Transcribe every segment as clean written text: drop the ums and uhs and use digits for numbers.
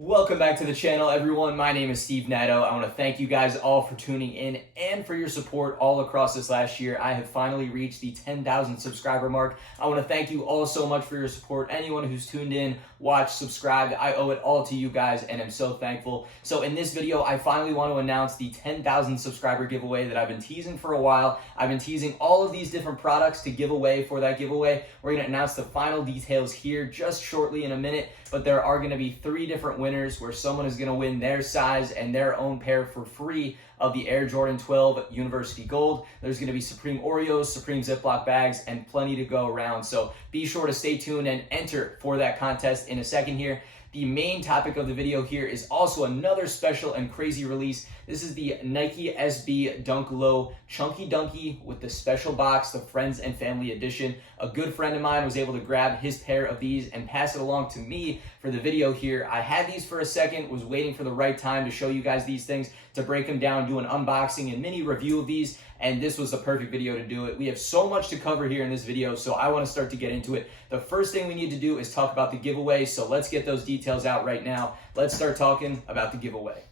Welcome back to the channel, everyone. My name is Steve Nato. I want to thank you guys all for tuning in and for your support all across this last year. I have finally reached the 10,000 subscriber mark. I want to thank you all so much for your support. Anyone who's tuned in, watched, subscribed, I owe it all to you guys, and I'm so thankful. So in this video, I finally want to announce the 10,000 subscriber giveaway that I've been teasing for a while. I've been teasing all of these different products to give away for that giveaway. We're going to announce the final details here just shortly in a minute, but there are going to be 3 different winners where someone is going to win their size and their own pair for free of the Air Jordan 12 University Gold. There's going to be Supreme Oreos, Supreme Ziploc bags, and plenty to go around. So be sure to stay tuned and enter for that contest in a second here. The main topic of the video here is also another special and crazy release. This is the Nike SB Dunk Low Chunky Dunky with the special box, the Friends and Family Edition. A good friend of mine was able to grab his pair of these and pass it along to me for the video here. I had these for a second, was waiting for the right time to show you guys these things, to break them down, do an unboxing and mini review of these, and this was the perfect video to do it. We have so much to cover here in this video, so I want to start to get into it. The first thing we need to do is talk about the giveaway, so let's get those details out right now. Let's start talking about the giveaway.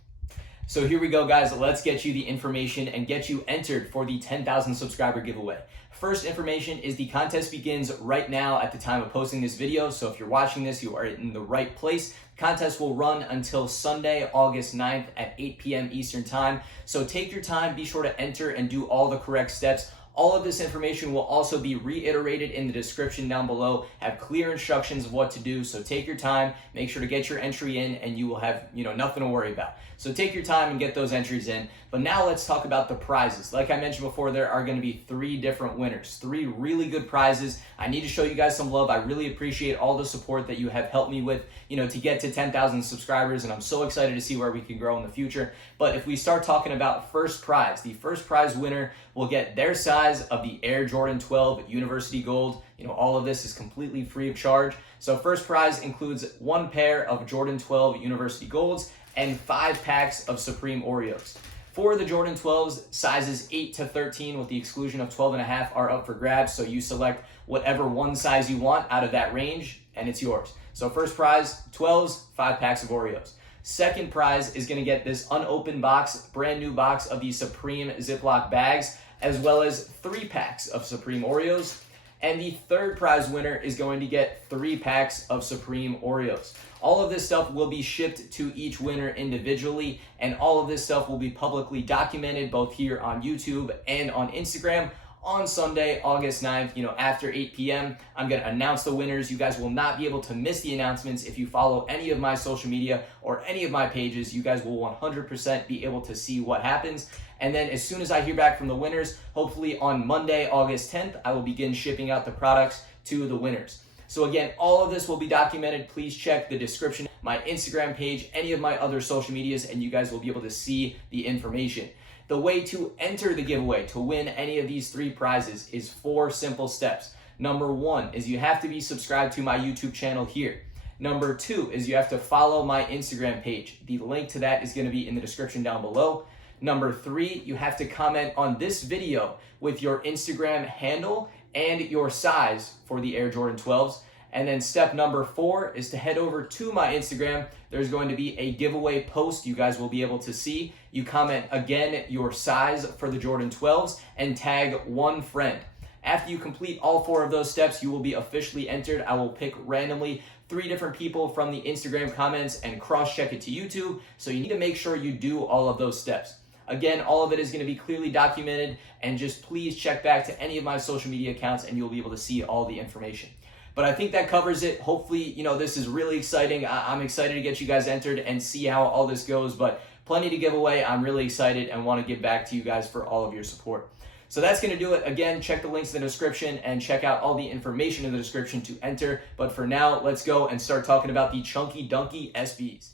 So here we go, guys. Let's get you the information and get you entered for the 10,000 subscriber giveaway. First information is the contest begins right now at the time of posting this video. So if you're watching this, you are in the right place. The contest will run until Sunday, August 9th at 8 p.m. Eastern time. So take your time, be sure to enter and do all the correct steps. All of this information will also be reiterated in the description down below, have clear instructions of what to do. So take your time, make sure to get your entry in, and you will have, nothing to worry about. So take your time and get those entries in. But now let's talk about the prizes. Like I mentioned before, there are going to be 3 different winners, 3 really good prizes. I need to show you guys some love. I really appreciate all the support that you have helped me with, to get to 10,000 subscribers, and I'm so excited to see where we can grow in the future. But if we start talking about first prize, the first prize winner will get their size of the Air Jordan 12 University Gold. All of this is completely free of charge. So first prize includes 1 pair of Jordan 12 University Golds and 5 packs of Supreme Oreos. For the Jordan 12s, sizes 8 to 13 with the exclusion of 12.5 are up for grabs. So you select whatever one size you want out of that range and it's yours. So first prize, 12s, 5 packs of Oreos. Second prize is going to get this unopened box, brand new box of the Supreme Ziploc bags, as well as 3 packs of Supreme Oreos. And the third prize winner is going to get 3 packs of Supreme Oreos. All of this stuff will be shipped to each winner individually, and all of this stuff will be publicly documented both here on YouTube and on Instagram on Sunday, August 9th, after 8 p.m. I'm going to announce the winners. You guys will not be able to miss the announcements. If you follow any of my social media or any of my pages, you guys will 100% be able to see what happens. And then as soon as I hear back from the winners, hopefully on Monday, August 10th, I will begin shipping out the products to the winners. So again, all of this will be documented. Please check the description, my Instagram page, any of my other social medias, and you guys will be able to see the information. The way to enter the giveaway to win any of these 3 prizes is 4 simple steps. Number 1 is you have to be subscribed to my YouTube channel here. Number 2 is you have to follow my Instagram page. The link to that is going to be in the description down below. Number 3, you have to comment on this video with your Instagram handle and your size for the Air Jordan 12s. And then step number 4 is to head over to my Instagram. There's going to be a giveaway post you guys will be able to see. You comment again your size for the Jordan 12s and tag 1 friend. After you complete all 4 of those steps, you will be officially entered. I will pick randomly 3 different people from the Instagram comments and cross-check it to YouTube. So you need to make sure you do all of those steps. Again, all of it is going to be clearly documented, and just please check back to any of my social media accounts and you'll be able to see all the information. But I think that covers it. Hopefully, this is really exciting. I'm excited to get you guys entered and see how all this goes, but plenty to give away. I'm really excited and want to give back to you guys for all of your support. So that's going to do it. Again, check the links in the description and check out all the information in the description to enter. But for now, let's go and start talking about the Chunky Dunky SBs.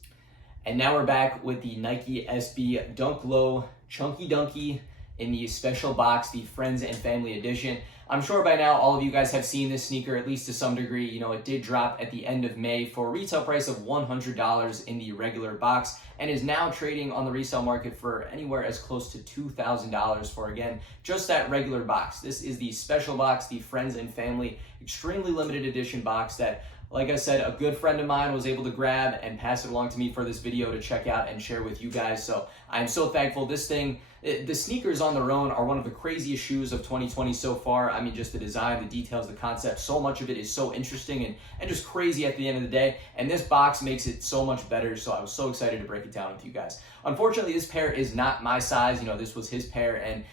And now we're back with the Nike SB Dunk Low Chunky Dunky in the special box, the Friends and Family Edition. I'm sure by now all of you guys have seen this sneaker, at least to some degree. It did drop at the end of May for a retail price of $100 in the regular box and is now trading on the resale market for anywhere as close to $2,000 for, again, just that regular box. This is the special box, the Friends and Family extremely limited edition box that like I said, a good friend of mine was able to grab and pass it along to me for this video to check out and share with you guys. So I'm so thankful. This thing, the sneakers on their own are one of the craziest shoes of 2020 so far. I mean, just the design, the details, the concept, so much of it is so interesting and just crazy at the end of the day. And this box makes it so much better. So I was so excited to break it down with you guys. Unfortunately, this pair is not my size. You know, this was his pair and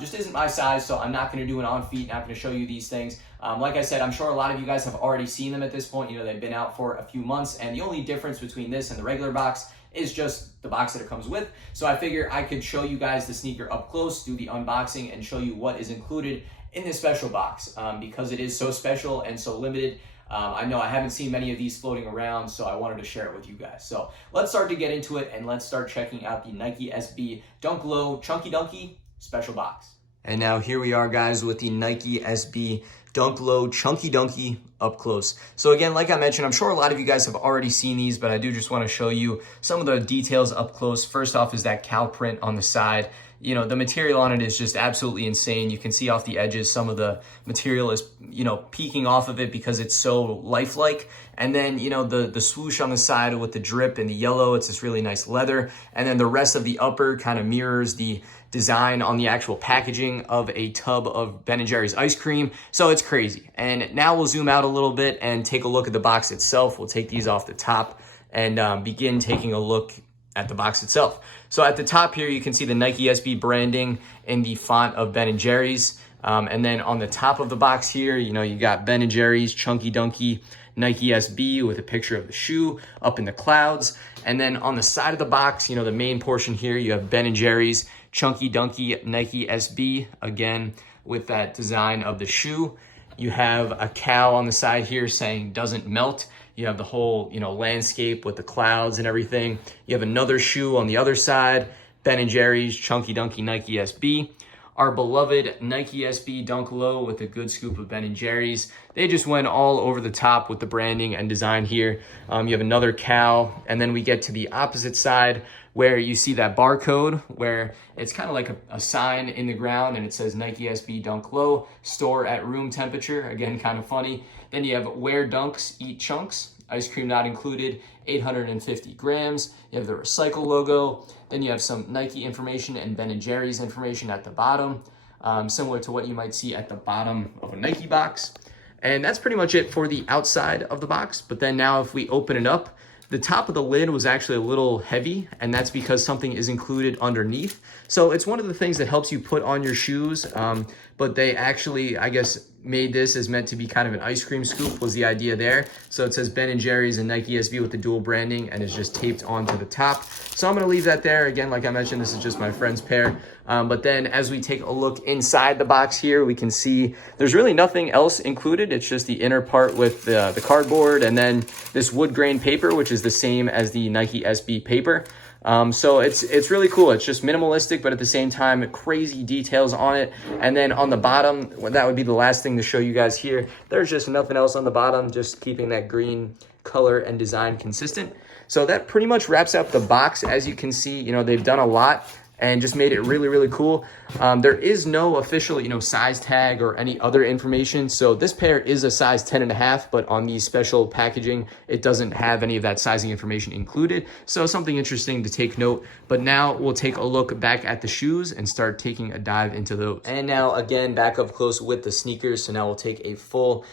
just isn't my size. So I'm not going to do an on feet, not going to show you these things. Like I said, I'm sure a lot of you guys have already seen them at this point. You know, they've been out for a few months, and the only difference between this and the regular box is just the box that it comes with. So I figure I could show you guys the sneaker up close, do the unboxing, and show you what is included in this special box because it is so special and so limited. I know I haven't seen many of these floating around, so I wanted to share it with you guys. So let's start to get into it, and let's start checking out the Nike SB Dunk Low Chunky Dunky Special Box. And now here we are, guys, with the Nike SB Dunk Low Chunky Dunky up close. So again, like I mentioned, I'm sure a lot of you guys have already seen these, but I do just want to show you some of the details up close. First off is that cow print on the side. You know, the material on it is just absolutely insane. You can see off the edges, some of the material is, you know, peeking off of it because it's so lifelike. And then, you know, the swoosh on the side with the drip and the yellow, it's this really nice leather. And then the rest of the upper kind of mirrors the design on the actual packaging of a tub of Ben & Jerry's ice cream. So it's crazy. And now we'll zoom out a little bit and take a look at the box itself. We'll take these off the top and begin taking a look at the box itself. So at the top here, you can see the Nike SB branding in the font of Ben & Jerry's. And then on the top of the box here, you know, you got Ben & Jerry's, Chunky Dunky, Nike SB with a picture of the shoe up in the clouds. And then on the side of the box, you know, the main portion here, you have Ben & Jerry's, Chunky Dunky, Nike SB, again, with that design of the shoe. You have a cow on the side here saying doesn't melt. You have the whole, you know, landscape with the clouds and everything. You have another shoe on the other side, Ben & Jerry's, Chunky Dunky, Nike SB. Our beloved Nike SB Dunk Low with a good scoop of Ben & Jerry's. They just went all over the top with the branding and design here. You have another cow, and then we get to the opposite side where you see that barcode where it's kind of like a sign in the ground and it says Nike SB Dunk Low, store at room temperature. Again, kind of funny. Then you have wear dunks, eat chunks, ice cream not included, 850 grams. You have the recycle logo. Then you have some Nike information and Ben & Jerry's information at the bottom, similar to what you might see at the bottom of a Nike box. And that's pretty much it for the outside of the box. But then now if we open it up, the top of the lid was actually a little heavy, and that's because something is included underneath. So it's one of the things that helps you put on your shoes, but they actually, I guess, made this as meant to be kind of an ice cream scoop was the idea there. So it says Ben & Jerry's and Nike SB with the dual branding and is just taped onto the top. So I'm gonna leave that there. Again, like I mentioned, this is just my friend's pair. But then as we take a look inside the box here, we can see there's really nothing else included. It's just the inner part with the cardboard and then this wood grain paper, which is the same as the Nike SB paper. So it's really cool. It's just minimalistic, but at the same time, crazy details on it. And then on the bottom, well, that would be the last thing to show you guys here. There's just nothing else on the bottom, just keeping that green color and design consistent. So that pretty much wraps up the box. As you can see, you know, they've done a lot and just made it really, really cool. There is no official, you know, size tag or any other information. So this pair is a size 10.5, but on the special packaging, it doesn't have any of that sizing information included. So something interesting to take note. But now we'll take a look back at the shoes and start taking a dive into those. And now again, back up close with the sneakers. So now we'll take a full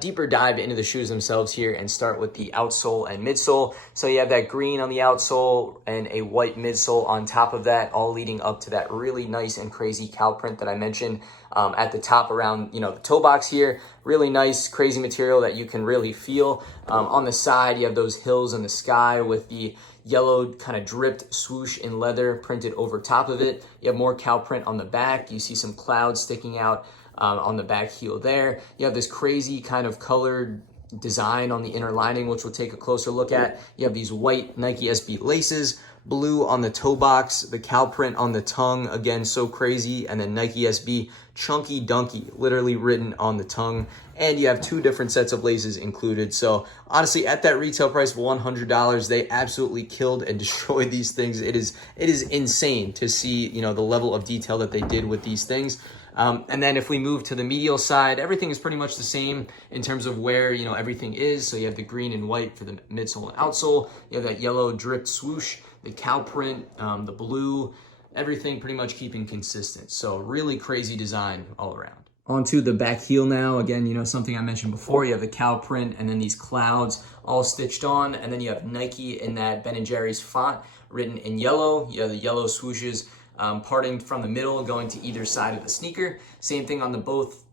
deeper dive into the shoes themselves here and start with the outsole and midsole. So you have that green on the outsole and a white midsole on top of that, all leading up to that really nice and crazy cow print that I mentioned at the top around, you know, the toe box here. Really nice, crazy material that you can really feel. On the side, you have those hills in the sky with the yellow kind of dripped swoosh in leather printed over top of it. You have more cow print on the back. You see some clouds sticking out on the back heel there. You have this crazy kind of colored design on the inner lining, which we'll take a closer look at. You have these white Nike SB laces, blue on the toe box, the cow print on the tongue, again, so crazy, and then Nike SB Chunky Dunky, literally written on the tongue. And you have two different sets of laces included. So honestly, at that retail price of $100, they absolutely killed and destroyed these things. It is insane to see, you know, the level of detail that they did with these things. And then if we move to the medial side, everything is pretty much the same in terms of where, you know, everything is. So you have the green and white for the midsole and outsole. You have that yellow dripped swoosh, the cow print, the blue, everything pretty much keeping consistent. So really crazy design all around. Onto the back heel now. Again, you know, something I mentioned before, you have the cow print and then these clouds all stitched on. And then you have Nike in that Ben & Jerry's font written in yellow. You have the yellow swooshes parting from the middle, going to either side of the sneaker. Same thing on the both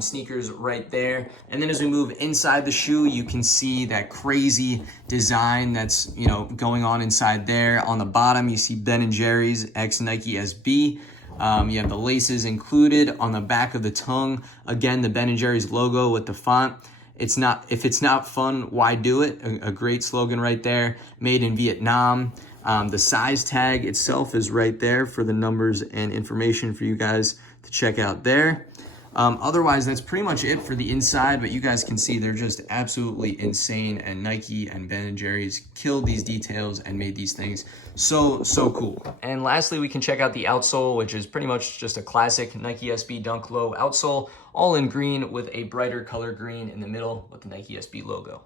sneakers right there. And then as we move inside the shoe, you can see that crazy design that's, you know, going on inside there. On the bottom, you see Ben & Jerry's X Nike SB. You have the laces included. On the back of the tongue, again, the Ben & Jerry's logo with the font. If it's not fun, why do it? A great slogan right there. Made in Vietnam. The size tag itself is right there for the numbers and information for you guys to check out there. Otherwise, that's pretty much it for the inside, but you guys can see they're just absolutely insane, and Nike and Ben & Jerry's killed these details and made these things so cool. And lastly, we can check out the outsole, which is pretty much just a classic Nike SB Dunk Low outsole, all in green with a brighter color green in the middle with the Nike SB logo.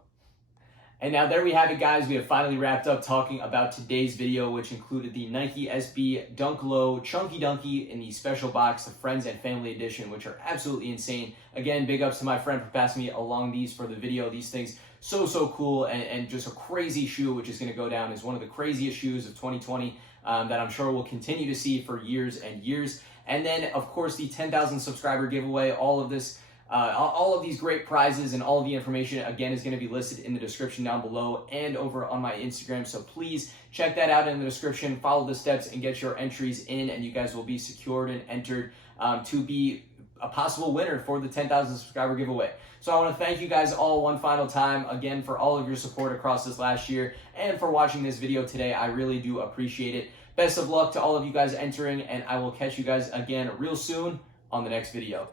And now there we have it, guys. We have finally wrapped up talking about today's video, which included the Nike SB Dunk Low Chunky Dunky in the special box, the Friends and Family Edition, which are absolutely insane. Again, big ups to my friend for passing me along these for the video. These things so cool, and just a crazy shoe, which is going to go down as one of the craziest shoes of 2020 that I'm sure we'll continue to see for years and years. And then, of course, the 10,000 subscriber giveaway, all of these great prizes and all of the information, again, is going to be listed in the description down below and over on my Instagram. So please check that out in the description, follow the steps, and get your entries in, and you guys will be secured and entered to be a possible winner for the 10,000 subscriber giveaway. So I want to thank you guys all one final time, again, for all of your support across this last year and for watching this video today. I really do appreciate it. Best of luck to all of you guys entering, and I will catch you guys again real soon on the next video.